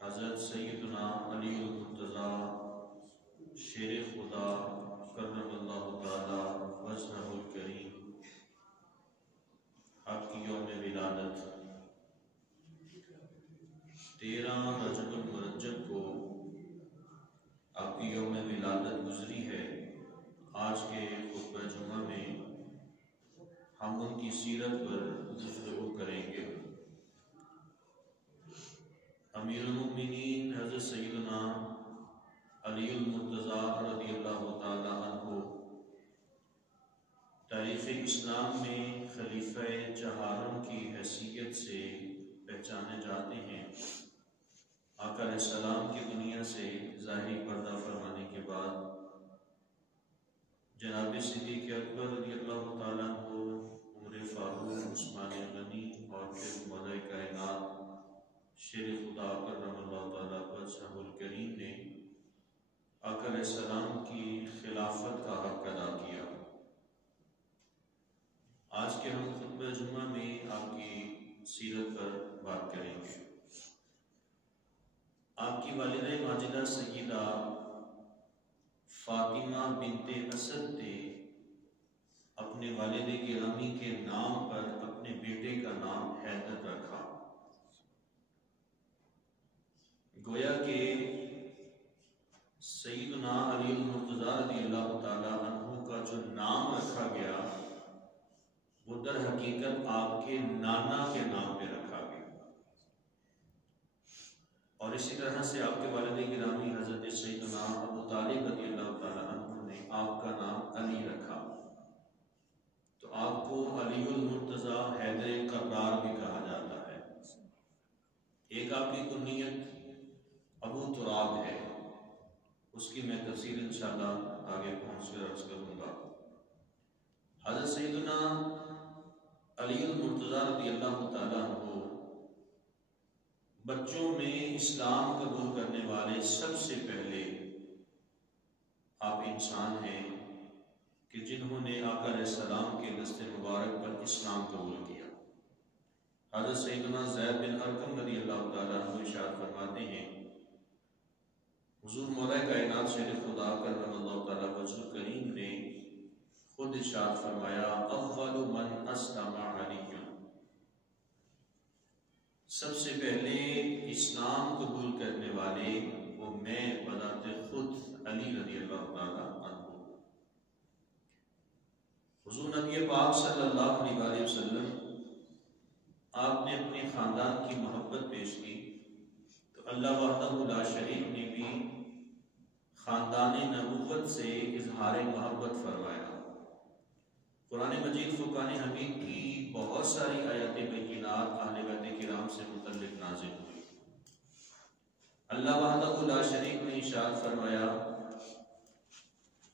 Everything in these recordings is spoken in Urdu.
حضرت سیدنا علی المرتضیٰ شیر خدا کرم اللہ تعالی وجہہ الکریم، آپ کی یوم ولادت 13 رجب المرجب کو آپ کی یوم ولادت گزری ہے۔ آج کے خطبہ جمعہ میں ہم ان کی سیرت پر گفتگو کریں گے۔ امیر المؤمنین حضرت سیدنا علی المرتضیٰ رضی اللہ تعالی عنہ تاریخ اسلام میں خلیفہ چہارم کی حیثیت سے پہچانے جاتے ہیں۔ آقا علیہ السلام کی دنیا سے ظاہری پردہ فرمانے کے بعد جناب صدیق اکبر رضی اللہ تعالیٰ عنہ، عمر فاروق، عثمان غنی اور پھر مولا کائنات شیر خدا کرم اللہ تعالیٰ وجہہ الکریم نے آقا علیہ السلام کی خلافت کا حق ادا کیا۔ آج کے ہم خطبہ جمعہ میں آپ کی سیرت پر بات کریں گے۔ آپ کی والدہ ماجدہ سیدہ فاطمہ بنت اسد نے اپنے والد گرامی کے نام پر اپنے بیٹے کا نام حیدر رکھا۔ گویا کہ سیدنا علی المرتضیٰ رضی اللہ تعالی عنہ کا جو نام رکھا گیا وہ در حقیقت آپ کے نانا کے نام پہ رکھا گیا، اور اسی طرح سے آپ کے والد گرامی حضرت سیدنا ابو طالب رضی اللہ تعالی عنہ نے آپ کا نام علی رکھا، تو آپ کو علی المرتضیٰ حیدر کرار بھی کہا جاتا ہے۔ ایک آپ کی کنیت ابو تراب ہے، اس کی میں تفصیل انشاءاللہ آگے پہنچ کر عرض کروں گا۔ حضرت سیدنا علی المرتضیٰ رضی اللہ تعالیٰ عنہ بچوں میں اسلام قبول کرنے والے سب سے پہلے آپ انسان ہیں کہ جنہوں نے آقا علیہ السلام کے دست مبارک پر اسلام قبول کیا۔ حضرت سیدنا زید بن ارقم رضی اللہ تعالیٰ عنہ ارشاد فرماتے ہیں، حضور مولا کائنات شیر خدا کرم اللہ تعالیٰ وجہہ الکریم نے خود ارشاد فرمایا، اول من اسلم علی، سب سے پہلے اسلام قبول کرنے والے وہ میں بذات خود علی رضی اللہ تعالیٰ عنہ۔ حضور نبی پاک صلی اللہ علیہ وسلم آپ نے اپنے خاندان کی محبت پیش کی، تو اللہ وحدہ لا شریک نے بھی خاندان نبوت سے اظہار محبت فرمایا۔ قرآن مجید فرقان حمید کی بہت ساری آیات بینات اہل بیت کرام سے متعلق نازل ہوئی۔ اللہ وحدہ لا شریک نے ارشاد فرمایا،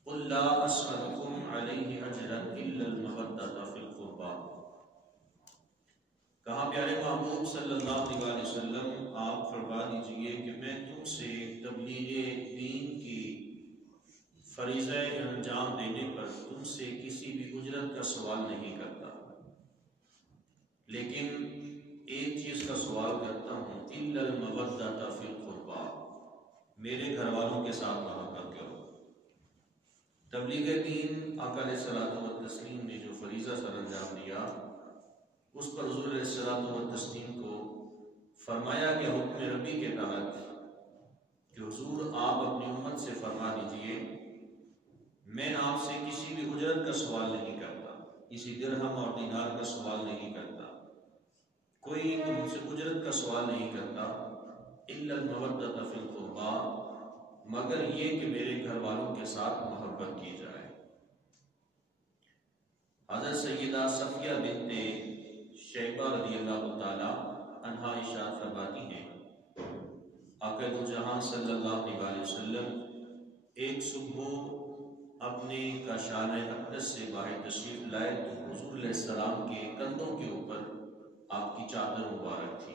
قل لا اسألکم علیہ اجرا الا المودۃ فی القربی۔ کہا پیارے محبوب صلی اللہ علیہ وسلم آپ فرما دیجئے کہ میں تم سے تبلیغ دین کی فریضہ انجام دینے پر تم سے کسی بھی اجرت کا سوال نہیں کرتا، لیکن ایک چیز کا سوال کرتا ہوں، الا المودۃ فی القربی، میرے گھر والوں کے ساتھ محبت کرو۔ تبلیغ دین آقا علیہ الصلوۃ والتسلیم نے جو فریضہ سر انجام دیا، اس پر حضور علیہ الصلوۃ والتسلیم کو فرمایا کہ حکم ربی کے تحت کہ حضور آپ اپنی امت سے فرما دیجئے میں آپ سے کسی بھی اجرت کا سوال نہیں کرتا، کسی درہم اور دینار کا سوال نہیں کرتا، کوئی تم سے اجرت کا سوال نہیں کرتا، الا المودۃ فی القربی، مگر یہ کہ میرے گھر والوں کے ساتھ محبت کی جائے۔ حضرت سیدہ صفیہ بنت شیبہ رضی اللہ تعالی عنہا ارشاد فرماتی ہیں، آقا دو جہاں صلی اللہ علیہ وسلم ایک صبح اپنے کاشان اقدس سے باہر تشریف لائے تو حضور علیہ السلام کے کندھوں کے اوپر آپ کی چادر مبارک تھی۔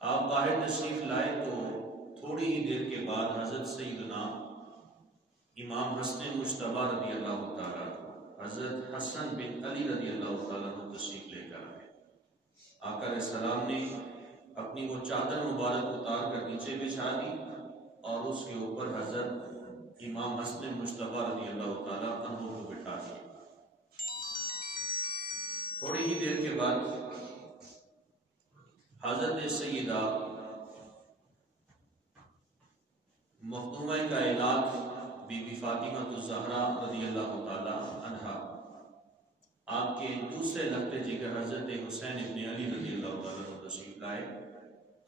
آپ باہر تشریف لائے تو تھوڑی ہی دیر کے بعد حضرت سیدنا امام حسن مجتبیٰ رضی اللہ تعالیٰ، حضرت حسن بن علی رضی اللہ تعالیٰ تشریف لے کر آئے۔ آقا علیہ السلام نے اپنی وہ چادر مبارک اتار کر نیچے بچھا دی اور اس کے اوپر حضرت امام حسن مجتبیٰ رضی اللہ تعالیٰ عنہ کو بٹھا دیا۔ تھوڑی ہی دیر کے بعد حضرت سیدہ مخدومہ کائنات بی بی فاطمہ الزہرا رضی اللہ تعالیٰ عنہا، آپ کے دوسرے لقب جگر حضرت حسین ابن علی رضی اللہ تعالیٰ عنہ تشریف لائے۔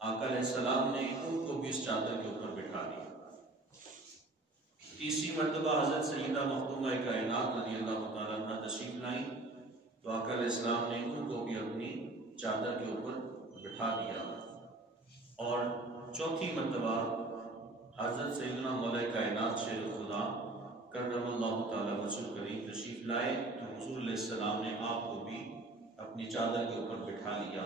آقا علیہ السلام نے ان کو بھی اس چادر کے اوپر بٹھا دیا۔ تیسری مرتبہ حضرت سیدہ مخدومہ کائنات رضی اللہ تعالیٰ عنہ تشریف لائیں تو آقا علیہ السلام نے ان کو بھی اپنی چادر کے اوپر بٹھا دیا۔ اور چوتھی مرتبہ حضرت سیدنا مولا کائنات شیر خدا کرم اللہ تعالیٰ وجہ کریم تشریف لائے تو حضور علیہ السلام نے آپ کو بھی اپنی چادر کے اوپر بٹھا لیا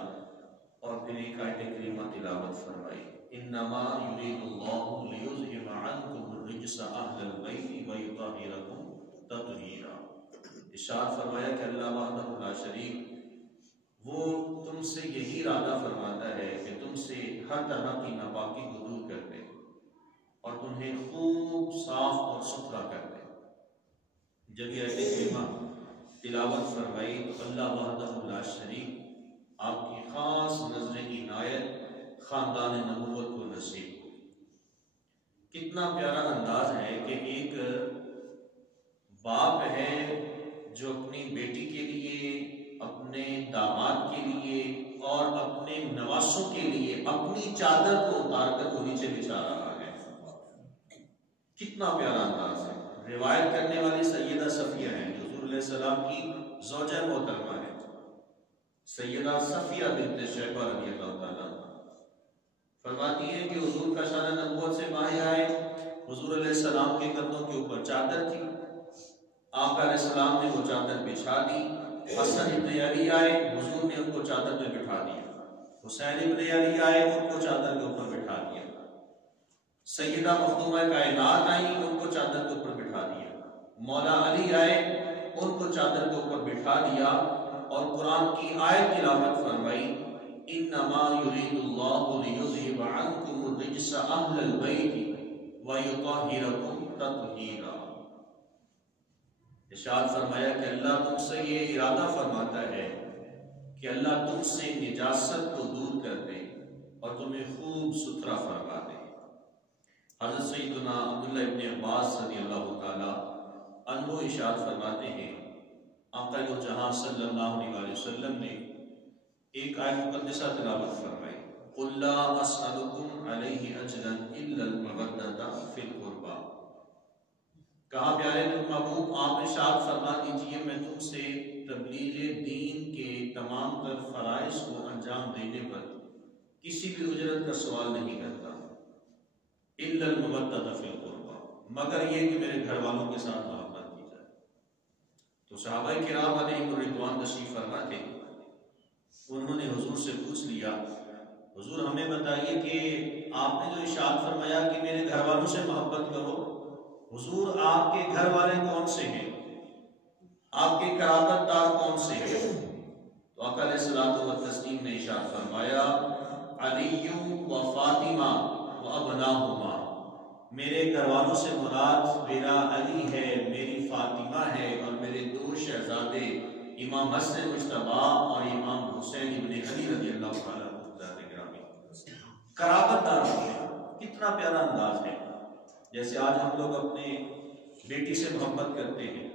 اور پھر ایک آیت کریمہ تلاوت فرمائی، انما یرید اللہ لیذہب عنکم الرجس اہل البیت ویطہرکم تطہیرا۔ ارشاد فرمایا کہ اللہ وحدہ لا شریک وہ تم سے یہی ارادہ فرماتا ہے کہ تم سے ہر طرح کی ناپاکی کو دور کر دے اور تمہیں خوب صاف اور ستھرا کر دے۔ جب یہ آیت کریمہ تلاوت فرمائی تو اللہ وحدہ لا شریک آپ کی خاص نظر عنایت خاندان نبوت کو نصیب ہوئی۔ کتنا پیارا انداز ہے کہ ایک باپ ہے جو اپنی بیٹی کے لیے، اپنے داماد کے لیے اور اپنے نواسوں کے لیے اپنی چادر کو اتار کر وہ نیچے بچھا رہا ہے۔ کتنا پیارا انداز ہے۔ روایت کرنے والی سیدہ صفیہ ہیں جو حضور علیہ السلام کی زوجہ محترمہ ہے، سیدہ صفیہ بنت شیبہ رضی اللہ تعالیٰ فرماتی ہیں کہ حضور کا شان نبوت سے باہر آئے، حضور علیہ السلام کے کندھوں کے اوپر چادر تھی، آقا علیہ السلام نے وہ چادر بچھا دی، حسن ابن علی آئے، حضور نے ان کو چادر پہ بٹھا دیا، حسین ابن علی آئے، ان کو چادر کے اوپر بٹھا دیا، سیدہ مخدومہ کائنات آئیں، ان کو چادر کے اوپر بٹھا دیا، مولا علی آئے، ان کو چادر کے اوپر بٹھا دیا اور قرآن کی آیت تلاوت فرمائی، انما یرید اللہ لیذہب عنکم الرجس اہل البیت ویطہرکم تطہیرا۔ ارشاد فرمایا کہ اللہ تم سے یہ ارادہ فرماتا ہے کہ اللہ تم سے نجاست کو دور کر دے اور تمہیں خوب ستھرا فرما دے۔ حضرت سیدنا عبداللہ ابن عباس رضی اللہ تعالیٰ عنہ ارشاد فرماتے ہیں، آقا جہاں صلی اللہ علیہ وسلم نے ایک آیت مقدسہ تلاوت فرمائی، قُلْ لَا أَسْأَلُكُمْ عَلَيْهِ أَجْرًا إِلَّا الْمَوَدَّةَ فِي الْقُرْبَى۔ کہا پیارے محبوب آپ ارشاد فرما دیجئے میں تم سے تبلیغ دین کے تمام تر فرائض کو انجام دینے پر کسی بھی اجرت کا سوال نہیں کرتا، إِلَّا الْمَوَدَّةَ فِي الْقُرْبَى، مگر یہ کہ میرے گھر والوں کے ساتھ محبت کی جائے۔ تو صحابہ کرام علیہم الرضوان تشریف فرما تھے، انہوں نے حضور سے پوچھ لیا، حضور ہمیں بتائیے کہ آپ نے جو ارشاد فرمایا کہ میرے گھر والوں سے محبت کرو، حضور آپ کے گھر والے کون سے ہیں، آپ کے قرابت دار کون سے ہیں؟ تو آقا علیہ الصلوۃ والتسلیم نے ارشاد فرمایا، علی و فاطمہ و ابناہما، میرے گھر والوں سے مراد میرا علی ہے، میری فاطمہ ہے اور میرے دو شہزادے امام حسن مجتبیٰ اور امام حسین ابن علی رضی اللہ تعالیٰ عنہ۔ قرابت دار ہیں، کتنا پیارا انداز ہے۔ جیسے آج ہم لوگ اپنے بیٹی سے محبت کرتے ہیں،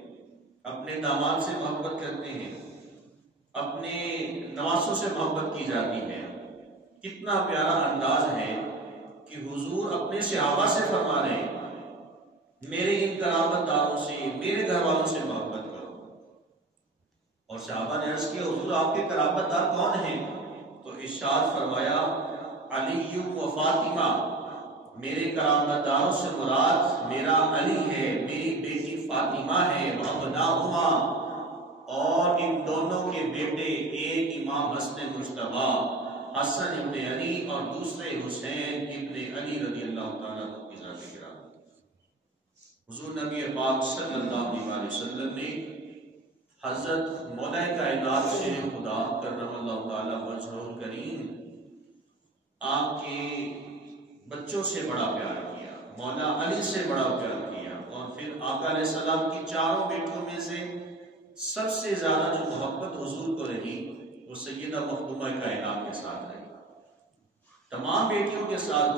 اپنے داماد سے محبت کرتے ہیں، اپنے نواسوں سے محبت کی جاتی ہے، کتنا پیارا انداز ہے کہ حضور اپنے صحابہ سے فرما رہے ہیں میرے ان قرابت داروں سے، میرے گھر والوں سے محبت کرو۔ اور صحابہ نے عرض کیا حضور آپ کے قرابت دار کون ہیں؟ تو ارشاد فرمایا، علی و فاطمہ، میرے قرابت داروں سے مراد میرا علی ہے، میری بیٹی فاطمہ ہے، وابناہما، اور ان دونوں کے بیٹے، ایک امام حسن مجتبیٰ حسن ابن علی اور دوسرے حسین ابن علی رضی اللہ تعالیٰ عنہ کی ذات گرامی۔ حضور نبی پاک صلی اللہ علیہ وسلم نے حضرت مولا کائنات شیر خدا کرم اللہ تعالیٰ وجہہ الکریم آپ کے بچوں سے بڑا پیار کیا، مولا علی سے بڑا پیار کیا، اور پھر آقا علیہ السلام کی چاروں بیٹیوں میں سے سب سے زیادہ جو محبت حضور کو رہی وہ سیدہ مخدومہ کائنات کے ساتھ رہی۔ تمام بیٹیوں کے ساتھ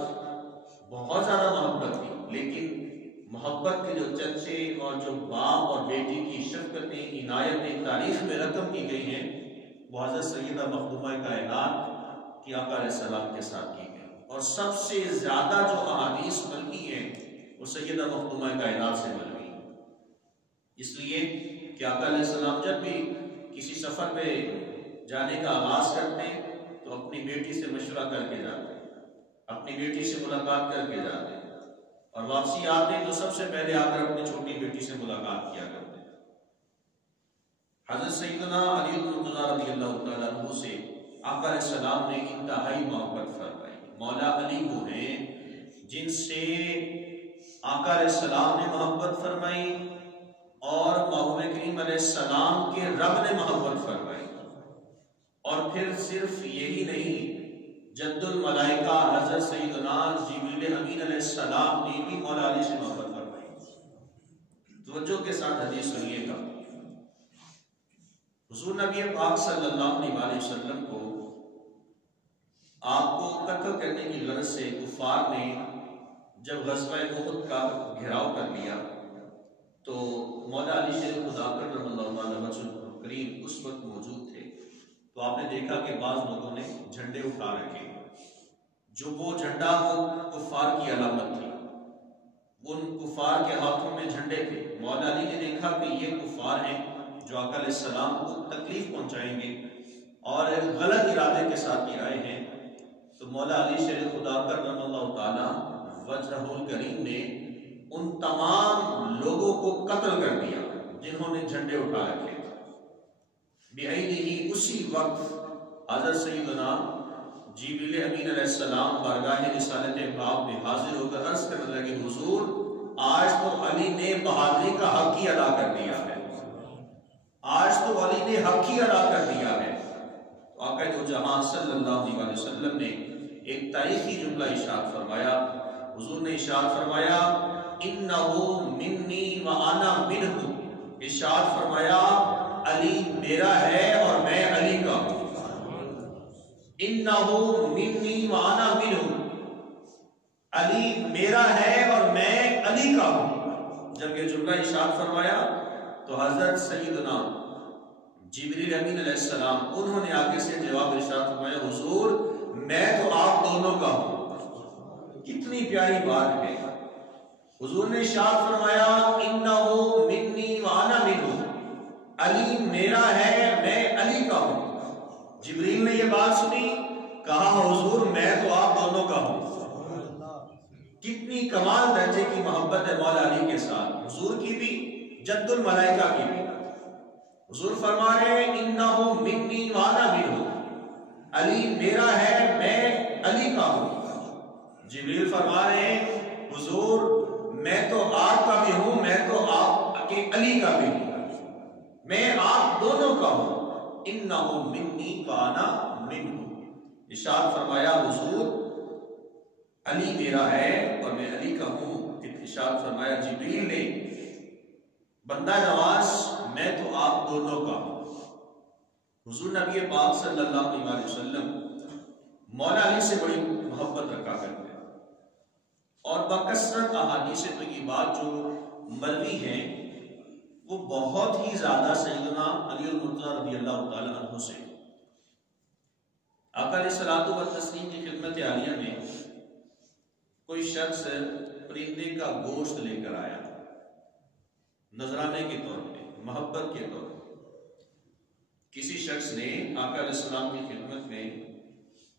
بہت زیادہ محبت تھی، لیکن محبت کے جو چرچے اور جو باپ اور بیٹی کی شفقتیں، عنایتیں تاریخ میں رقم کی گئی ہیں، وہ حضرت سیدہ مخدومہ کائنات کی آقا علیہ السلام کے ساتھ کی گئی، اور سب سے زیادہ جو احادیث ملوی ہیں وہ سیدہ مخدومہ کائنات سے ملوی ہیں۔ اس لیے کہ آقا علیہ السلام جب بھی کسی سفر پہ جانے کا آغاز کرتے ہیں تو اپنی بیٹی سے مشورہ کر کے جاتے ہیں، اپنی بیٹی سے ملاقات کر کے جاتے ہیں، اور واپسی آتے ہیں تو سب سے پہلے آ کر اپنی چھوٹی بیٹی سے ملاقات کیا کرتے ہیں۔ حضرت سیدنا علی المرتضیٰ رضی اللہ تعالیٰ عنہ سے آقا علیہ السلام نے انتہائی محبت فرمائی۔ مولا علی وہ ہیں جن سے آقا علیہ السلام نے محبت فرمائی اور محبوب کریم علیہ السلام کے رب نے محبت فرمائی، اور پھر صرف یہی نہیں، جد الملائکہ حضرت سیدنا جبریل امین علیہ السلام نے بھی مولا علی سے محبت فرمائی۔ توجہ کے ساتھ حدیث سنیے گا۔ حضور نبی پاک صلی اللہ علیہ وسلم کو آپ کو قتل کرنے کی غرض سے کفار نے جب غزوہ احد کا گھیراؤ کر لیا تو مولا علی شیر خدا کر رحمہ اللہ وجہ کریم اس وقت موجود تھے، تو آپ نے دیکھا کہ بعض لوگوں نے جھنڈے اٹھا رکھے، جو وہ جھنڈا وہ کفار کی علامت تھی، ان کفار کے ہاتھوں میں جھنڈے تھے۔ مولا علی نے دیکھا کہ یہ کفار ہیں جو آقا علیہ السلام کو تکلیف پہنچائیں گے اور ایک غلط ارادے کے ساتھ یہ آئے ہیں، تو مولا علی شیر خدا کر رحمہ اللہ تعالی وجہہ الکریم نے ان تمام لوگوں کو قتل کر دیا جنہوں نے جھنڈے اٹھا رکھے تھے۔ بعینہ اسی وقت حضرت سیدنا جبریل امین علیہ السلام بارگاہ رسالت پاک میں حاضر ہو کر عرض کرنے لگے، حضور آج تو علی نے بہادری کا حق ہی ادا کر دیا ہے، آج تو علی نے حق ہی ادا کر دیا ہے۔ تو آقا دو جہاں صلی اللہ علیہ وسلم نے ایک تاریخی جملہ ارشاد فرمایا۔ حضور نے ارشاد فرمایا انہو منی وانا منہ، ارشاد فرمایا علی میرا ہے اور میں علی کا ہوں۔ انہو منی وانا منہ، علی میرا ہے اور میں علی کا ہوں۔ جب یہ جملہ ارشاد فرمایا تو حضرت سیدنا جبریل امین علیہ السلام انہوں نے آگے سے جواب ارشاد فرمایا، حضور میں تو آپ دونوں کا ہوں۔ کتنی پیاری بات ہے۔ حضور نے ارشاد فرمایا انہو منی وانا منہ، علی میرا ہے میں علی کا ہوں۔ جبریل نے یہ بات سنی، کہا حضور میں تو آپ دونوں کا ہوں۔ کتنی کمال درجے کی محبت ہے مولا علی کے ساتھ، حضور کی بھی جد الملائکہ کی بھی۔ حضور فرما رہے ہیں انہو منی وانا منہ، علی میرا ہے میں علی کا ہوں۔ جبریل فرما رہے ہیں حضور میں تو آپ کا بھی ہوں، میں تو آپ کے علی کا بھی ہوں، میں آپ دونوں کا ہوں۔ انہو منی وانا منہ، ارشاد فرمایا حضور علی میرا ہے اور میں علی کا ہوں۔ پھر ارشاد فرمایا جبریل نے بندہ نواز میں تو آپ دونوں کا ہوں۔ حضور نبی پاک صلی اللہ علیہ وسلم مولا علی سے بڑی محبت رکھا کرتے ہیں، اور بکثرت احادیث طیبات جو مروی ہیں وہ بہت ہی زیادہ سیدنا علی المرتضیٰ رضی اللہ تعالی عنہ سے۔ آقا علیہ الصلوۃ والتسلیم کی خدمت عالیہ میں کوئی شخص پرندے کا گوشت لے کر آیا نذرانے کے طور پہ، محبت کے طور پہ۔ کسی شخص نے آقا علیہ السلام کی خدمت میں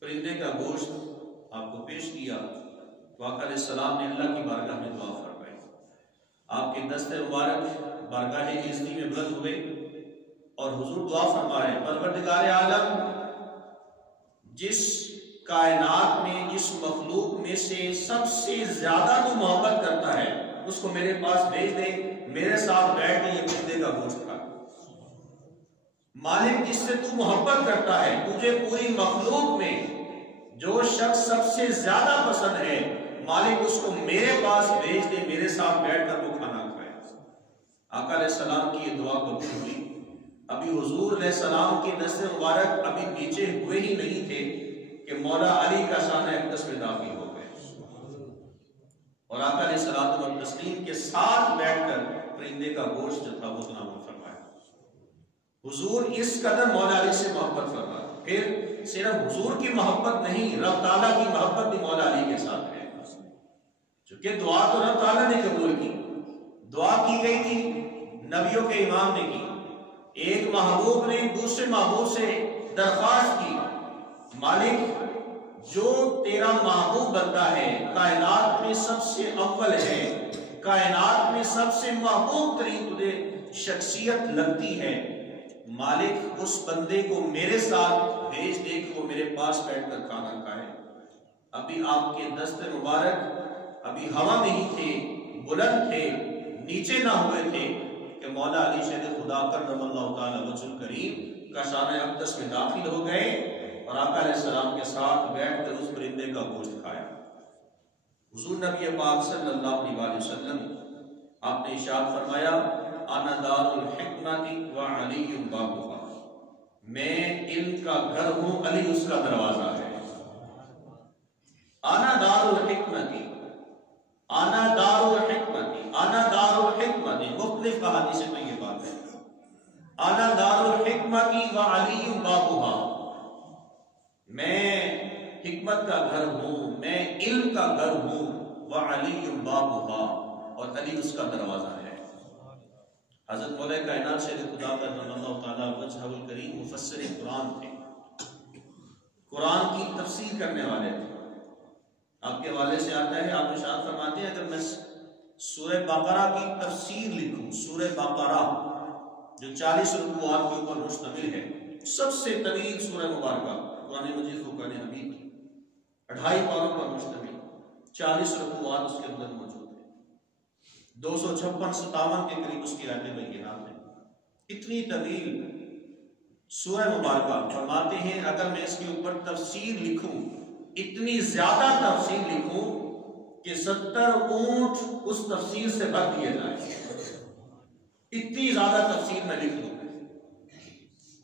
پرندے کا گوشت آپ کو پیش کیا تو آقا علیہ السلام نے اللہ کی بارگاہ میں دعا فرمائی۔ آپ کے دست مبارک بارگاہ عزتی میں بلند ہوئے اور حضور دعا فرما رہے ہیں، پروردگار عالم جس کائنات میں جس مخلوق میں سے سب سے زیادہ تو محبت کرتا ہے اس کو میرے پاس بھیج دے، میرے ساتھ بیٹھ کے یہ پرندے کا گوشت کھا۔ مالک جس سے تو محبت کرتا ہے، تجھے پوری مخلوق میں جو شخص سب سے زیادہ پسند ہے مالک اس کو میرے پاس بھیج دے، میرے ساتھ بیٹھ کر وہ کھانا کھائے۔ آقا علیہ السلام کی یہ دعا قبول ہوئی۔ ابھی حضور علیہ السلام کی نسل مبارک ابھی نیچے ہوئے ہی نہیں تھے کہ مولا علی کا شان اقدس میں داخل ہو گئے، اور آقا علیہ السلام و تسلیم کے ساتھ بیٹھ کر پرندے کا گوشت جو تھا وہ تناول فرمایا۔ حضور اس قدر مولا علی سے محبت فرمایا۔ پھر صرف حضور کی محبت نہیں، رب تعالیٰ کی محبت بھی مولا علی کے ساتھ ہے، چونکہ دعا تو رب تعالیٰ نے قبول کی، دعا کی گئی تھی نبیوں کے امام نے کی۔ ایک محبوب نے دوسرے محبوب سے درخواست کی، مالک جو تیرا محبوب بنتا ہے، کائنات میں سب سے اول ہے، کائنات میں سب سے محبوب ترین تجھے شخصیت لگتی ہے، مالک اس بندے کو میرے ساتھ بھیج دے کہ وہ میرے پاس بیٹھ کر کھانا کھائے۔ ابھی آپ کے دست مبارک ابھی ہوا میں ہی تھے، بلند تھے، نیچے نہ ہوئے تھے کہ مولا علی شہر خدا کرم اللہ تعالی وجہ الکریم کا شان اقدس میں داخل ہو گئے اور آقا علیہ السلام کے ساتھ بیٹھ کر اس پرندے کا گوشت کھایا۔ حضور نبی پاک صلی اللہ علیہ وسلم آپ نے ارشاد فرمایا، انا دار الحکمت وعلی بابها، میں علم کا گھر ہوں، علی اس کا دروازہ ہے۔ انا دار الحکمت، انا دار الحکمت، انا دار الحکمت، مختلف احادیث میں یہ بات ہے۔ انا دار الحکمت وعلی بابها، میں حکمت کا گھر ہوں، میں علم کا گھر ہوں، وعلی بابها، اور علی اس کا دروازہ ہے۔ حضرت مولا کائنات شہر خدا کرم اللہ تعالیٰ وجہ الکریم مفسر قرآن تھے، قرآن کی تفسیر کرنے والے تھے۔ آپ کے حوالے سے آتا ہے، آپ ارشاد فرماتے ہیں اگر میں سورہ بقرہ کی تفسیر لکھوں، سورہ بقرہ جو 40 رکوعات کے اوپر مشتمل ہے، سب سے طویل سورہ مبارکہ قرآن مجید فرقان حمید کی، 2.5 پاروں پر مشتمل، 40 رکوعات اس کے اندر موجود ہیں، 256-57 کے قریب اس کی آیتیں بینات ہیں۔ اتنی طویل سورہ مبارکہ، فرماتے ہیں اگر میں اس کے اوپر تفسیر لکھوں، اتنی زیادہ تفسیر لکھوں کہ 70 اونٹ اس تفسیر سے بھر دیے جائیں، اتنی زیادہ تفسیر میں لکھ دوں۔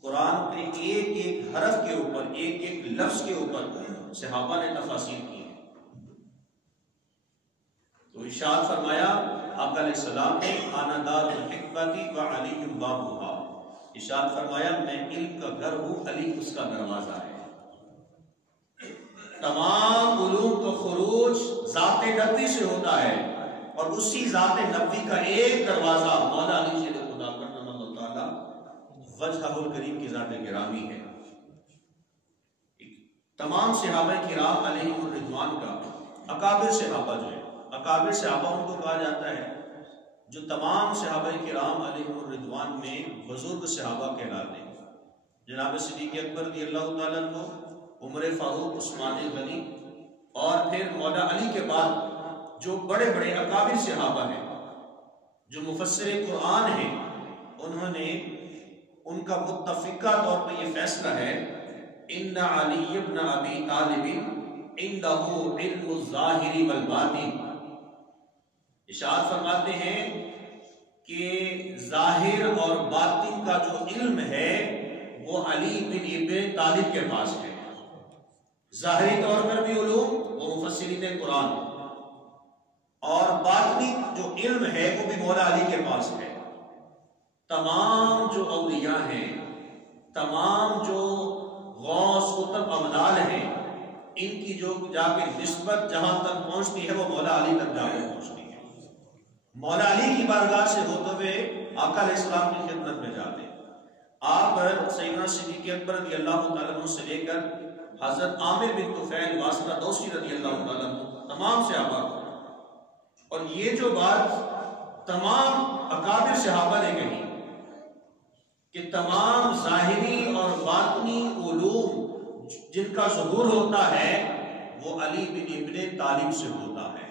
قرآن کے ایک ایک حرف کے اوپر، ایک ایک لفظ کے اوپر صحابہ نے تفاسیر کی ہیں۔ تو ارشاد فرمایا آقا علیہ السلام نے، انا دار الحکمت وعلی بابها، ارشاد فرمایا میں علم کا گھر ہوں، علی اس کا دروازہ ہے۔ تمام علوم کا خروج ذات نبوی سے ہوتا ہے، اور اسی ذات نبوی کا ایک دروازہ مولا علی شہر خدا کرم اللہ تعالی وجہ الکریم کی ذات گرامی ہے۔ تمام صحابہ کرام علیہم الرضوان کا اکابر صحابہ جو ہے، اکابر صحابہ ان کو کہا جاتا ہے جو تمام صحابہ کرام علیہم الرضوان میں بزرگ صحابہ کہلاتے ہیں۔ جناب صدیق اکبر رضی اللہ تعالیٰ عنہ، عمر فاروق، عثمان غنی، اور پھر مولا علی کے بعد جو بڑے بڑے اکابر صحابہ ہیں جو مفسر قرآن ہیں، انہوں نے ان کا متفقہ طور پر یہ فیصلہ ہے، ان علی ابن ابی طالب عندہ علم الظاہر والباطن، ارشاد فرماتے ہیں کہ ظاہر اور باطن کا جو علم ہے وہ علی بن ابن طالب کے پاس ہے۔ ظاہری طور پر بھی علوم وہ مفسرین قرآن، اور باطنی جو علم ہے وہ بھی مولا علی کے پاس ہے۔ تمام جو اولیاء ہیں، تمام جو غوث قطب امداد ہیں، ان کی جو جا کے نسبت جہاں تک پہنچتی ہے وہ مولا علی تک جا کے پہنچتی ہے۔ مولا علی کی بارگاہ سے ہوتے ہوئے آقا علیہ السلام کی خدمت میں جاتے ہیں۔ آپ سیدنا صدیق اکبر رضی اللہ تعالیٰ عنہ سے لے کر حضرت عامر بن طفیل واسطہ دوسی رضی اللہ تعالیٰ عنہ، تمام صحابہ، اور یہ جو بات تمام اکابر صحابہ نے کہی کہ تمام ظاہری اور باطنی علوم جن کا ظہور ہوتا ہے وہ علی بن ابن طالب سے ہوتا ہے۔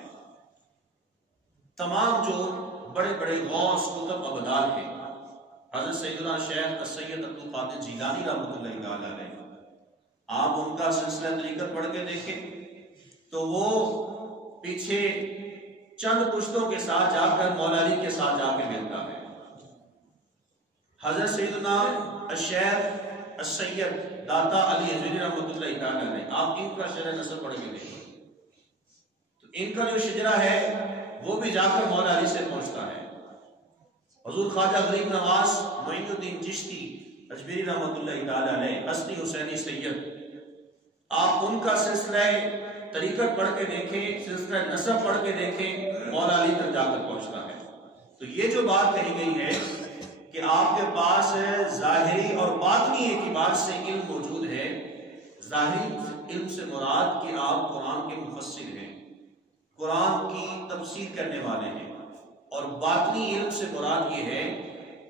تمام جو بڑے بڑے غوث قطب ابدال ہیں، حضرت سیدنا شیخ السید عبد القادر جیلانی رحمۃ اللہ علیہ، آپ ان کا سلسلہ طریقت پڑھ کے دیکھیں تو وہ پیچھے چند پشتوں کے ساتھ جا کر مولا علی کے ساتھ جا کے ملتا ہے۔ حضرت سیدنا الشیخ السید داتا علی حجویری رحمۃ اللہ تعالیٰ نے، آپ ان کا شرح نسب پڑھ کے دیکھیں تو ان کا جو شجرہ ہے وہ بھی جا کر مولا علی سے پہنچتا ہے۔ حضور خواجہ غریب نواز معین الدین چشتی اجمیری رحمۃ اللہ تعالیٰ نے، حسنی حسینی سید، آپ ان کا سلسلہ طریقت پڑھ کے دیکھیں، سلسلہ نسب پڑھ کے دیکھیں، مولا علی تک جا کر پہنچتا ہے۔ تو یہ جو بات کہی گئی ہے کہ آپ کے پاس ظاہری اور باطنی اعتبار سے علم موجود ہے، ظاہری علم سے مراد کہ آپ قرآن کے مفسر ہیں، قرآن کی تفسیر کرنے والے ہیں، اور باطنی علم سے مراد یہ ہے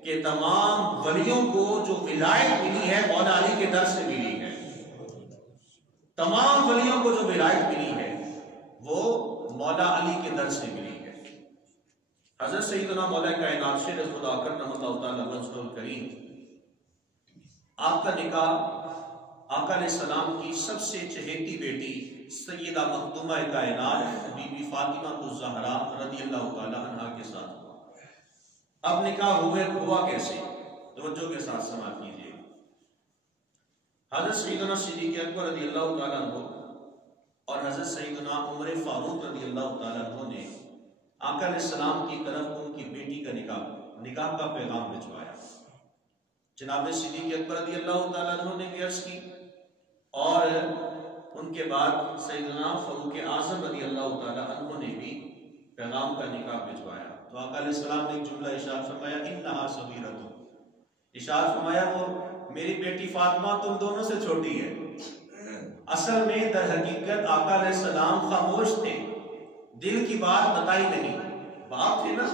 کہ تمام ولیوں کو جو ولایت ملی ہے مولا علی کے در سے ملی ہے، تمام ولیوں کو جو ولایت ملی ہے وہ مولا علی کے در سے ملی ہے۔ حضرت سیدنا مولا کائنات شیر خدا اکرم اللہ تعالیٰ وجہ الکریم، آپ کا نکاح آقا علیہ السلام کی سب سے چہیتی بیٹی سیدہ مخدومہ کائنات بی بی فاطمہ الزہرا رضی اللہ تعالیٰ عنہا کے ساتھ ہوا۔ اب نکاح ہوا کیسے؟ توجہ کے ساتھ سماعت کیجیے۔ حضرت سیدنا صدیق اکبر رضی اللہ تعالیٰ عنہ اور حضرت سیدنا عمر فاروق رضی اللہ تعالیٰ عنہ نے آقا علیہ السلام کی طرف ان کی بیٹی کا نکاح کا پیغام بھجوایا۔ جناب صدیق اکبر رضی اللہ تعالیٰ عنہ نے بھی عرض کی، اور ان کے بعد سیدنا فاروق اعظم رضی اللہ تعالیٰ عنہ نے بھی پیغام کا نکاح بھجوایا۔ تو آقا علیہ السلام نے ایک جملہ ارشاد فرمایا، انہا صغیرۃ، ارشاد فرمایا وہ میری بیٹی فاطمہ تم دونوں سے چھوٹی ہے۔ اصل میں در حقیقت آقا علیہ السلام خاموش تھے، دل کی بات بتائی نہیں، باپ تھے نا،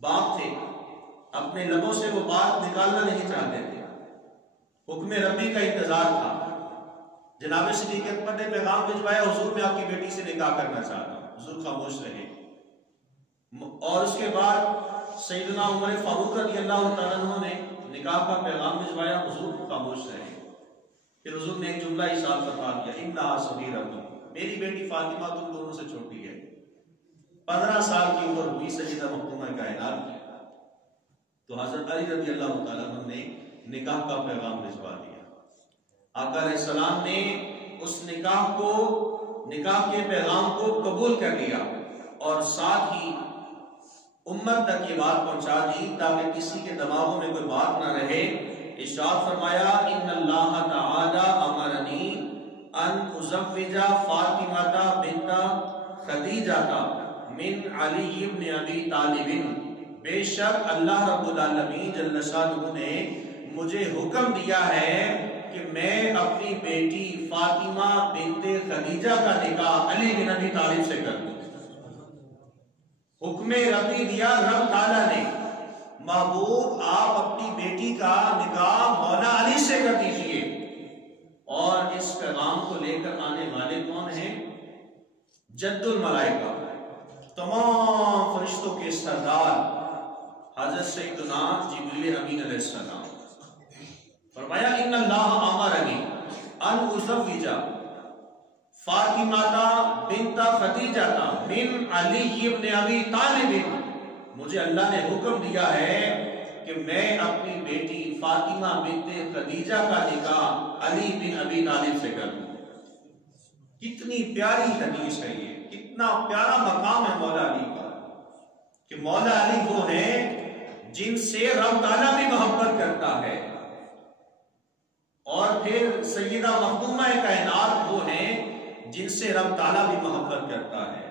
باپ تھے، اپنے لبوں سے وہ بات نکالنا نہیں چاہتے تھے، حکم ربی کا انتظار تھا۔ جناب صدیق اکبر نے پیغام بھجوایا، حضور میں آپ کی بیٹی سے نکاح کرنا چاہتا ہوں، حضور خاموش رہے۔ اور اس کے بعد سیدنا عمر فاروق رضی اللہ تعالیٰ عنہ نے نکاح کا پیغام بھجوایا، حضور خاموش رہے۔ پھر حضور نے ایک جملہ ارشاد فرما دیا، انہا صغیرۃ، میری بیٹی فاطمہ تم دونوں سے چھوٹی ہے۔ 15 سال کی عمر ہوئی سیدہ مخدومہ کائنات کی، تو حضرت علی رضی اللہ تعالیٰ عنہ نے نکاح کا پیغام بھجوا دیا۔ آقا علیہ السلام نے اس نکاح کے پیغام کو قبول کر لیا، اور ساتھ ہی امت تک یہ بات پہنچا دی تاکہ کسی کے دماغوں میں کوئی بات نہ رہے۔ ارشاد فرمایا، ان اللہ تعالی امرنی ان ازوج فاطمہ بنت خدیجہ من علی ابن ابی طالب، بے شک اللہ رب العالمین جل شانہ نے مجھے حکم دیا ہے کہ میں اپنی بیٹی فاطمہ بنت خدیجہ کا نکاح علی بن ابی طالب سے کر دوں۔ حکم ربی دیا رب تعالیٰ نے، محبوب آپ اپنی بیٹی کا نکاح مولا علی سے کر دیجئے۔ اور اس پیغام کو لے کر آنے والے کون ہیں؟ جد الملائکہ، تمام فرشتوں کے سردار حضرت سیدنا جبریل امین علیہ السلام۔ فرمایا، ان اللہ امرنی ان ازوج فاطمہ بنت خدیجہ من علی ابن ابی طالب، مجھے اللہ نے حکم دیا ہے کہ میں اپنی بیٹی فاطمہ بنت خدیجہ کا نکاح علی بن ابی طالب سے کر دوں۔ کتنی پیاری حدیث ہے یہ، کتنا پیارا مقام ہے مولا علی کا، کہ مولا علی وہ ہیں جن سے رب تعالیٰ بھی محبت کرتا ہے، اور پھر سیدہ مخدومہ کائنات وہ ہیں جن سے رب تعالیٰ بھی محبت کرتا ہے،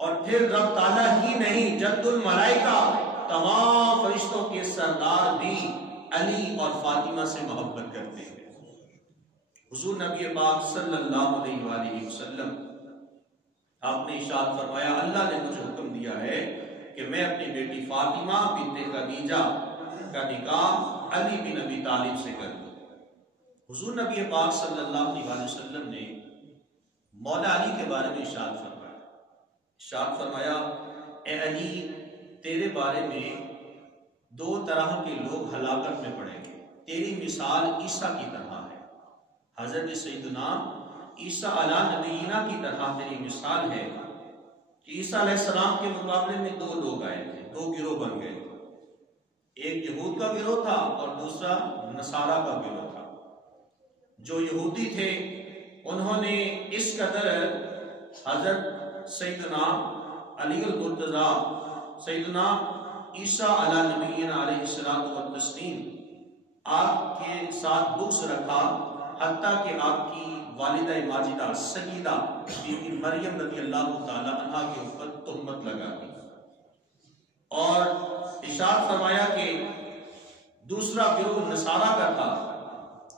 اور پھر رب تعالیٰ ہی نہیں، جد الملائکہ تمام فرشتوں کے سردار بھی علی اور فاطمہ سے محبت کرتے ہیں۔ حضور نبی پاک صلی اللہ علیہ وآلہ وسلم آپ نے ارشاد فرمایا، اللہ نے مجھے حکم دیا ہے کہ میں اپنی بیٹی فاطمہ بنت خدیجہ کا نکاح علی بن ابی طالب سے کر دوں۔ حضور نبی پاک صلی اللہ علیہ وسلم نے مولا علی کے بارے میں ارشاد فرمایا، اے علی، تیرے بارے میں 2 طرح کے لوگ ہلاکت میں پڑیں گے، تیری مثال عیسیٰ کی طرح ہے۔ حضرت سیدنا عیسیٰ علیہ نبینا کی طرح میری مثال ہے کہ عیسیٰ علیہ السلام کے مقابلے میں دو لوگ آئے تھے، دو گروہ بن گئے تھے، ایک یہود کا گروہ تھا اور دوسرا نصارہ کا گروہ تھا۔ جو یہودی تھے انہوں نے اس قدر حضرت سیدنا علی المرتضیٰ سیدنا عیسیٰ علیہ نبینا علیہ الصلوۃ والتسلیم آپ کے ساتھ بغض رکھا، حتیٰ کہ آپ کی والدہ ماجدہ سیدہ بی بی مریم رضی اللہ تعالی عنہا کے اوپر تہمت لگا دی، اور ارشاد فرمایا کہ دوسرا گروہ نصارہ کا تھا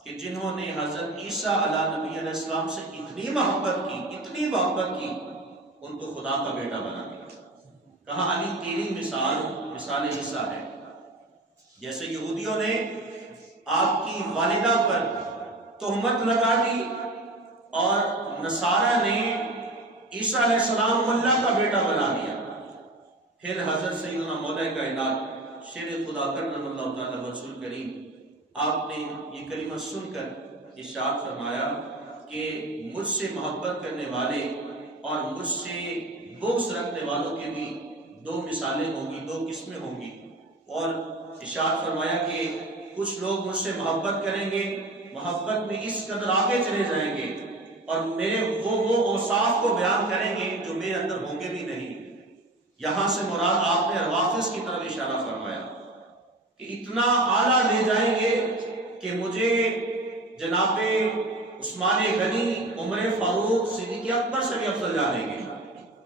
کہ جنہوں نے حضرت عیسیٰ علیہ نبی علیہ السلام سے اتنی محبت کی ان کو خدا کا بیٹا بنا دیا۔ کہا علی تیری مثال عیسیٰ ہے۔ جیسے یہودیوں نے آپ کی والدہ پر تہمت لگا دی اور نصارہ نے عیسیٰ علیہ السلام کو اللہ کا بیٹا بنا دیا، پھر حضرت سیدنا مولا کائنات شیر خدا کرم اللہ تعالی رسول کریم آپ نے یہ کلمہ سن کر ارشاد فرمایا کہ مجھ سے محبت کرنے والے اور مجھ سے بغض رکھنے والوں کے بھی دو مثالیں ہوں گی، دو قسمیں ہوں گی، اور ارشاد فرمایا کہ کچھ لوگ مجھ سے محبت کریں گے، محبت میں اس قدر آگے چلے جائیں گے اور میرے وہ اوصاف کو بیان کریں گے جو میرے اندر ہوں گے بھی نہیں۔ یہاں سے مراد آپ نے روافض کی طرف اشارہ فرمایا کہ اتنا اعلیٰ لے جائیں گے کہ مجھے جناب عثمان غنی، عمر فاروق، صدیق اکبر سے بھی افضل جانیں گے،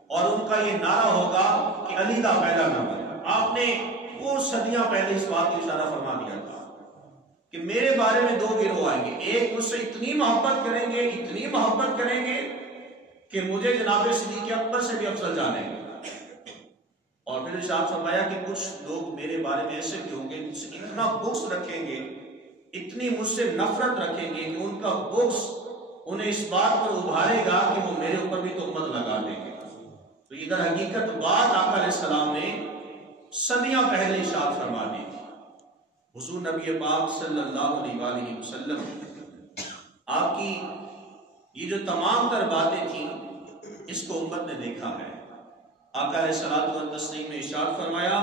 اور ان کا یہ نعرہ ہوگا کہ علی دا پہلا نمبر۔ آپ نے وہ صدیاں پہلے اس بات کی اشارہ فرما دیا تھا کہ میرے بارے میں دو گروہ آئیں گے، ایک مجھ سے اتنی محبت کریں گے کہ مجھے جناب صدیق اکبر سے بھی افضل جانیں گے، اور پھر ارشاد فرمایا کہ کچھ لوگ میرے بارے میں ایسے بھی ہوں گے مجھ سے اتنا بغض رکھیں گے، اتنی مجھ سے نفرت رکھیں گے کہ ان کا بغض انہیں اس بات پر ابھارے گا کہ وہ میرے اوپر بھی تہمت لگا دیں گے۔ تو ادھر حقیقت بات آقا علیہ السلام نے صدیاں پہلے ارشاد فرما دی تھی۔ حضور نبی پاک صلی اللہ علیہ وآلہ وسلم آپ کی یہ جو تمام تر باتیں تھیں اس کو امت نے دیکھا ہے۔ آقا علیہ الصلوۃ والتسلیم نے ارشاد فرمایا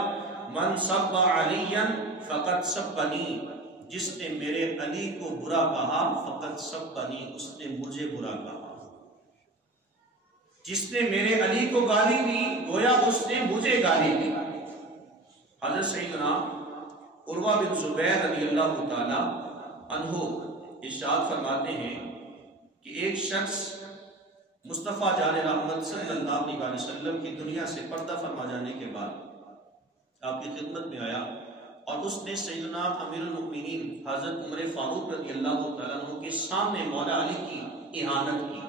من سب علیا فقد سبنی، جس نے میرے علی کو برا کہا فقد سبنی، اس نے مجھے برا کہا، جس نے میرے علی کو گالی دی گویا اس نے مجھے گالی دی۔ حضرت سیدنا عروہ بن زبیر رضی اللہ تعالی عنہ ارشاد فرماتے ہیں کہ ایک شخص مصطفیٰ جان رحمت صلی اللہ علیہ وسلم کی دنیا سے پردہ فرما جانے کے بعد آپ کی خدمت میں آیا اور اس نے سیدنا امیر المؤمنین حضرت عمر فاروق رضی اللہ تعالیٰ عنہ کے سامنے مولا علی کی اہانت کی،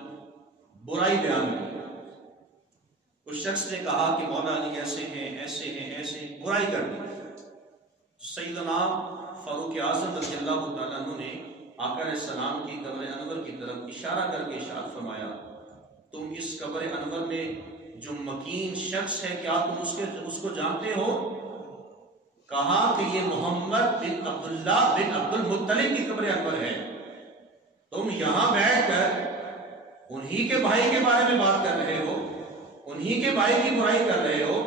برائی بیان کی۔ اس شخص نے کہا کہ مولا علی ایسے ہیں، برائی کر دی۔ سیدنا فاروق اعظم رضی اللہ تعالیٰ عنہ نے آقا علیہ السلام کی قبر انور کی طرف اشارہ کر کے ارشاد فرمایا تم اس قبر انور میں جو مکین شخص ہے کیا تم اس کو جانتے ہو؟ کہا کہ یہ محمد بن عبداللہ بن عبد المطلب کی قبر انور ہے، تم یہاں بیٹھ کر انہی کے بھائی کے بارے میں بات کر رہے ہو، انہی کے بھائی کی برائی کر رہے ہو،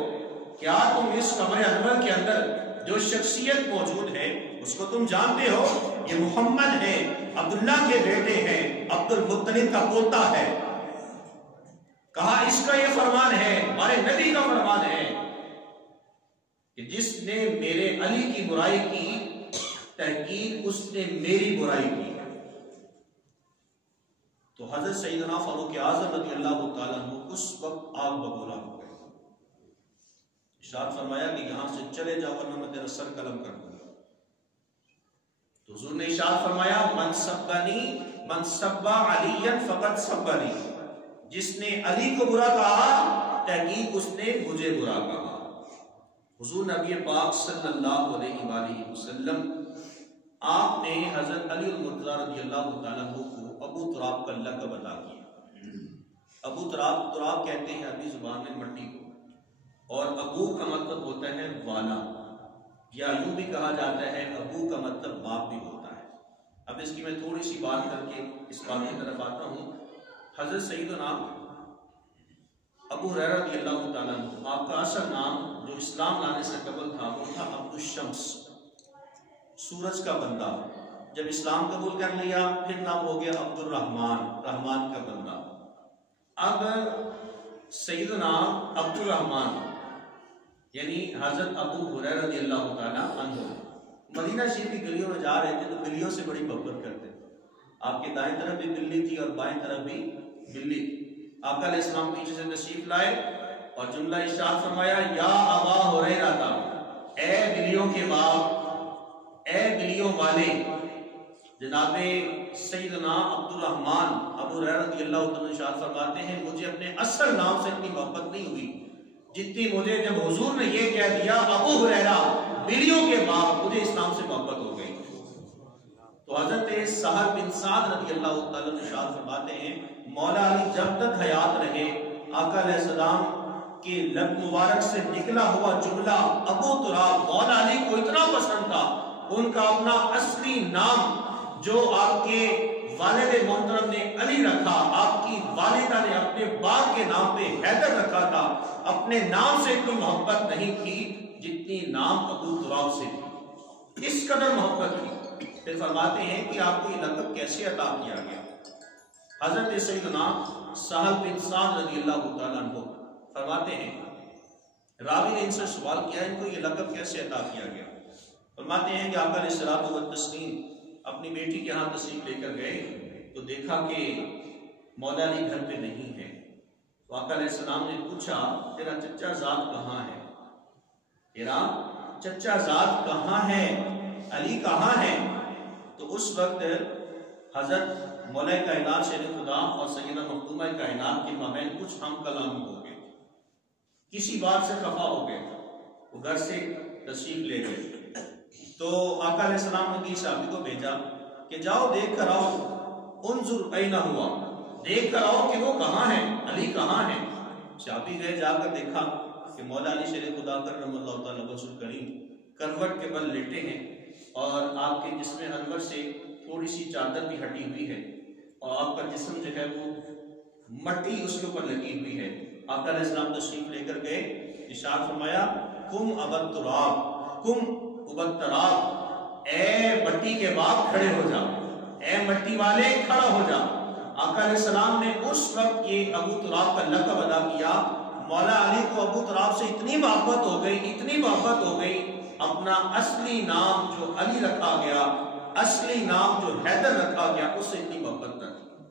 کیا تم اس قبر انور کے اندر جو شخصیت موجود ہے اس کو تم جانتے ہو؟ یہ محمد ہے، عبداللہ کے بیٹے ہیں، عبد المطلب کا پوتا ہے۔ کہا اس کا یہ فرمان ہے، ہمارے نبی کا فرمان ہے کہ جس نے میرے علی کی برائی کی تحقیق اس نے میری برائی کی۔ تو حضرت سیدنا فاروق اعظم رضی اللہ تعالیٰ عنہ اس وقت آگ بگولا ہو گئے، ارشاد فرمایا کہ یہاں سے چلے جاؤ ورنہ میں تیرا سر قلم کر دوں گا۔ تو حضور نے ارشاد فرمایا من سب علیا فقد سبنی، جس نے علی کو برا کہا تحقیق اس نے مجھے برا کہا۔ حضور نبی پاک صلی اللہ علیہ وآلہ وسلم آپ نے حضرت علی المرتضیٰ رضی اللہ تعالیٰ عنہ کو ابو تراب کا لقب عطا کیا۔ ابو تراب کہتے ہیں عربی زبان میں مٹی کو، اور ابو کا مطلب ہوتا ہے والا، یا یوں بھی کہا جاتا ہے ابو کا مطلب باپ بھی ہوتا ہے۔ اب اس کی میں تھوڑی سی بات کر کے اس بات کی طرف آتا ہوں. حضرت سیدنا ابو ہریرہ رضی اللہ تعالیٰ عنہ، آپ کا اصل نام جو اسلام لانے سے قبل تھا وہ تھا عبد الشمس، سورج کا بندہ. جب اسلام قبول کر لیا پھر نام ہو گیا عبد الرحمن، رحمان کا بندہ. اب سیدنا عبد الرحمن یعنی حضرت ابو ہریرہ رضی اللہ تعالیٰ عنہ مدینہ شریف کی گلیوں میں جا رہے تھے تو بلیوں سے بڑی محبت کرتے تھے. آپ کے دائیں طرف بھی بلی تھی اور بائیں طرف بھی بلی. آقا علیہ السلام پیچھے سے تشریف لائے اور جملہ ارشاد فرمایا، یا ابا ہریرہ، اے بلیوں کے باپ، اے بلیوں والے. جناب سیدنا عبد الرحمن ابو ہریرہ رضی اللہ تعالیٰ ارشاد فرماتے ہیں، مجھے اپنے اصل نام سے اتنی محبت نہیں ہوئی جتنی مجھے جب حضور نے یہ کہہ دیا ابو ہریرہ بلیوں کے باپ، مجھے اس نام سے محبت ہو گئی. تو حضرت سہل بن سعد رضی اللہ تعالیٰ ارشاد فرماتے ہیں، مولا علی جب تک حیات رہے آقا علیہ السلام کے لب مبارک سے نکلا ہوا جملہ ابو تراب مولا علی کو اتنا پسند تھا. ان کا اپنا اصلی نام جو آپ کے والد محترم نے علی رکھا، آپ کی والدہ نے اپنے باپ کے نام پہ حیدر رکھا تھا، اپنے نام سے اتنی محبت نہیں تھی جتنی نام ابو تراب سے تھی. اس قدر محبت تھی. پھر فرماتے ہیں کہ آپ کو یہ لقب کیسے عطا کیا گیا. حضرت سیدنا سہل بن سعد رضی اللہ تعالیٰ عنہ فرماتے ہیں، راوی نے ان سے سوال کیا ان کو یہ لقب کیسے عطا کیا گیا. فرماتے ہیں کہ آقا علیہ الصلوۃ والتسلیم اپنی بیٹی کے ہاں تشریف لے کر گئے تو دیکھا کہ مولا علی گھر پہ نہیں ہے. تو آقا علیہ السلام نے پوچھا، تیرا چچا زاد کہاں ہے؟ تیرا چچا زاد کہاں ہے؟ علی کہاں ہے؟ تو اس وقت حضرت مولا کائنات شیر خدا اور سیدہ مخدومہ کائنات کے مابین کچھ ہم کلام ہو گئے، کسی بات سے خفا ہو گئے، وہ گھر سے تشریف لے گئے. تو آقا علیہ السلام نے کی صحابی کو بھیجا کہ جاؤ دیکھ کر آؤ، انظر اینہ ہوا، دیکھ کر آؤ کہ وہ کہاں ہے، علی کہاں ہے. صحابی گئے، جا کر دیکھا کہ مولا علی شیر خدا کرم اللہ تعالیٰ وجہ الکریم کروٹ کے بل لیٹے ہیں اور آپ کے جسم انور سے تھوڑی سی چادر بھی ہٹی ہوئی ہے اور آپ کا جسم جو ہے وہ مٹی اس کے اوپر لگی ہوئی ہے. آقا علیہ السلام تشریف لے کر گئے، ارشاد فرمایا، کم ابت تراب، کم ابت تراب، اے مٹی کے باپ کھڑے ہو جا، اے مٹی والے کھڑا ہو جا. آقا علیہ السلام نے اس وقت یہ ابو تراب کا لقب ادا کیا. مولا علی کو ابو تراب سے اتنی محبت ہو گئی، اتنی محبت ہو گئی، اپنا اصلی نام جو علی رکھا گیا، اصلی نام جو حیدر رکھا گیا، اس سے اتنی محبت نہ تھی.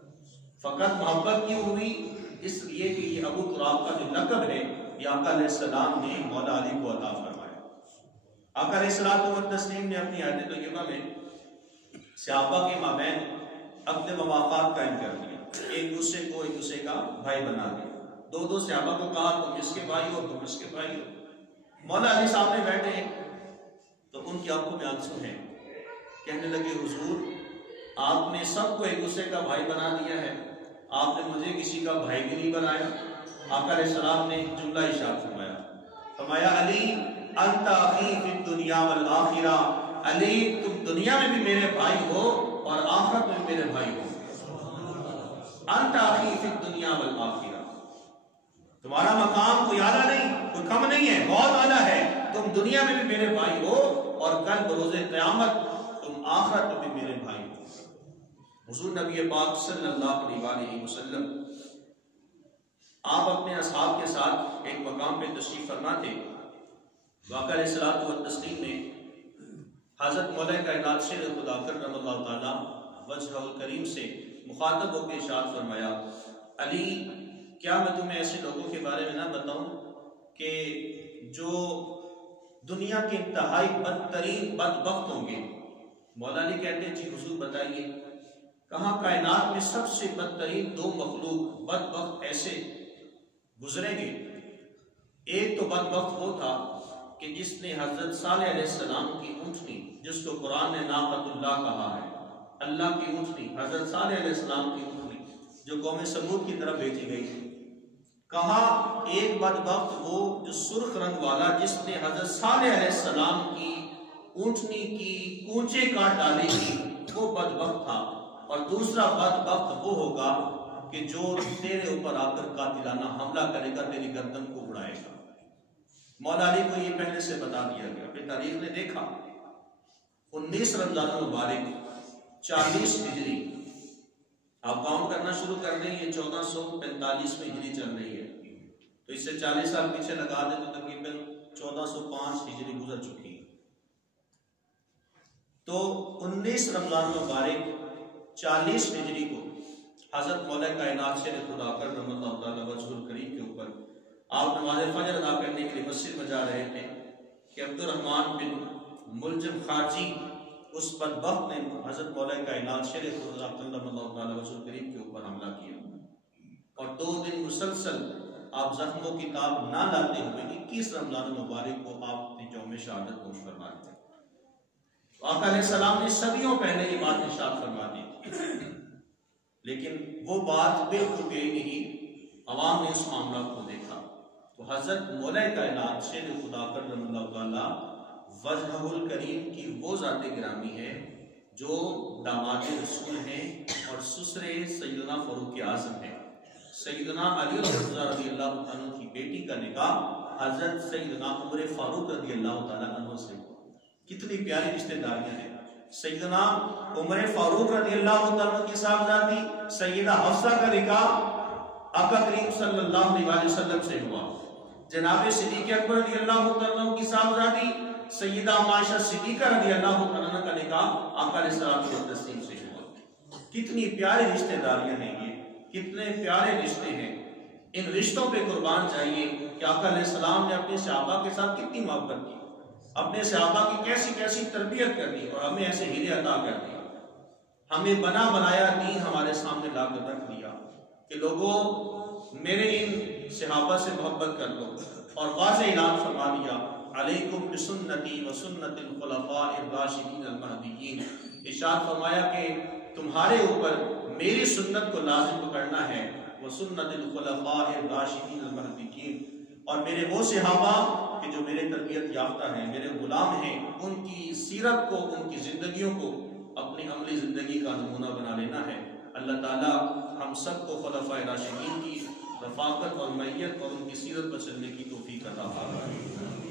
فقط محبت کیوں ہوئی؟ اس لیے کہ یہ ابو تراب کا جو لقب ہے یہ آقا علیہ السلام نے مولا علی کو عطا فرمایا. آقا علیہ السلام والتسلیم نے اپنی آیت طیبہ میں صحابہ کے مابین عقد مواقعات قائم کر دیا، ایک دوسرے کو ایک دوسرے کا بھائی بنا دیا. دو صحابہ کو کہا تم اس کے بھائی ہو، تم اس کے بھائی ہو. مولا علی صاحب نے بیٹھے تو ان کی آنکھوں میں آنسو ہیں، کہنے لگے حضور آپ نے سب کو ایک دوسرے کا بھائی بنا دیا ہے، آپ نے مجھے کسی کا بھائی بھی نہیں بنایا. آقا علیہ السلام نے جملہ ارشاد فرمایا، فرمایا علی انت اخی فی الدنیا والآخرہ، علی تم دنیا میں بھی میرے بھائی ہو اور آخرت میں بھی میرے بھائی ہو. انت اخی فی الدنیا والآخرہ، تمہارا مقام کوئی اعلیٰ نہیں، کوئی کم نہیں ہے، بہت اعلیٰ ہے. تم دنیا میں بھی میرے بھائی ہو اور کل بروز قیامت تم آخرت میں بھی میرے بھائی ہو. حضور نبی پاک صلی اللہ علیہ وسلم آپ اپنے اصحاب کے ساتھ ایک مقام پہ تشریف فرما تھے. آقا علیہ الصلوۃ والتسلیم نے حضرت مولا کائنات شیر خدا کرم اللہ تعالیٰ وجہ الکریم سے مخاطب ہو کے ارشاد فرمایا، علی کیا میں تمہیں ایسے لوگوں کے بارے میں نہ بتاؤں کہ جو دنیا کے انتہائی بدترین بدبخت ہوں گے. مولا علی کہتے ہیں جی حضور بتائیے. کہاں کائنات میں سب سے بدترین دو مخلوق بدبخت ایسے گزریں گے. ایک تو بدبخت وہ تھا کہ جس نے حضرت صالح علیہ السلام کی اونٹنی، جس کو قرآن نے ناقۃ اللہ کہا ہے، اللہ کی اونٹنی، حضرت صالح علیہ السلام کی اونٹنی جو قوم سمود کی طرف بھیجی گئی تھی. کہا ایک بدبخت وہ جو سرخ رنگ والا جس نے حضرت صالح علیہ السلام کی اونٹنی کی کونچے کاٹ ڈالی تھی وہ بدبخت تھا، اور دوسرا بدبخت وہ ہوگا کہ جو تیرے اوپر آ کر قاتلانہ حملہ کرے گا، تیری گردن کو اڑائے گا۔ مولا علی کو یہ پہلے سے بتا دیا گیا۔ پھر تاریخ نے دیکھا 19 رمضان المبارک 40 ہجری، آپ کاؤنٹ کرنا شروع کر دیں، یہ 1445 میں ہجری چل رہی ہے، تو اس سے 40 سال پیچھے لگا دیں تو تقریباً 1405 ہجری گزر چکی ہے۔ تو 19 رمضان المبارک 40 ہجری کو حضرت مولا کائنات شیر خدا اکرم اللہ تعالیٰ وجہ الکریم کے اوپر آپ نماز فجر ادا کرنے کے لیے مسجد میں جا رہے تھے کہ عبد الرحمن بن ملجم خارجی اس بدبخت نے حضرت مولا کائنات شیر خدا اکرم اللہ تعالیٰ وجہ الکریم کے اوپر حملہ کیا، اور 2 دن مسلسل آپ زخموں کی تاب نہ لاتے ہوئے 21 رمضان المبارک کو آپ اپنی یوم شہادت نوش فرما دیا۔ آقا علیہ السلام نے صدیوں پہلے یہ بات ارشاد فرما دی تھی، لیکن وہ بات بالکل بھی نہیں، عوام نے اس معاملہ کو دیکھا۔ تو حضرت مولا کائنات شیر خدا کرم اللہ تعالیٰ وجہ الکریم کی وہ ذات گرامی ہے جو داماد رسول ہیں اور سسرے سیدنا فاروق اعظم ہیں۔ سیدنا علی رضی اللہ عنہ کی بیٹی کا نکاح حضرت سیدنا عمر فاروق رضی اللہ تعالیٰ عنہ سے ہوا۔ کتنی پیاری رشتہ داریاں ہیں۔ سیدنا عمر فاروق رضی اللہ عنہ کی صاحبزادی سیدہ حفصہ کا نکاح آقا کریم صلی اللہ علیہ وسلم سے ہوا۔ جناب صدیق اکبر رضی اللہ عنہ کی صاحبزادی سیدہ عائشہ صدیقہ رضی اللہ عنہ کا نکاح آقا علیہ السلام سے ہوا۔ کتنی پیاری رشتہ داریاں ہیں، یہ کتنے پیارے رشتے ہیں۔ ان رشتوں پہ قربان چاہیے کہ آقا علیہ السلام نے اپنے صحابہ کے ساتھ کتنی محبت کی، اپنے صحابہ کی کیسی کیسی تربیت کر دی، اور ہمیں ایسے ہیرے عطا کر دیا۔ ہمیں بنا بنایا دین ہمارے سامنے لا کر رکھ دیا کہ لوگوں میرے ان صحابہ سے محبت کر لو، اور واضح اعلان فرما دیا علیکم بسنتی و سنت الخلفاء الراشدین المہدیین۔ ارشاد فرمایا کہ تمہارے اوپر میری سنت کو لازم پکڑنا ہے، وہ سنت الخلفاء الراشدین المہدیین، اور میرے وہ صحابہ کہ جو میرے تربیت یافتہ ہیں، میرے غلام ہیں، ان کی سیرت کو، ان کی زندگیوں کو اپنی عملی زندگی کا نمونہ بنا لینا ہے۔ اللہ تعالیٰ ہم سب کو خلفاء راشدین کی رفاقت اور معیت اور ان کی سیرت پر چلنے کی توفیق عطا فرمائے۔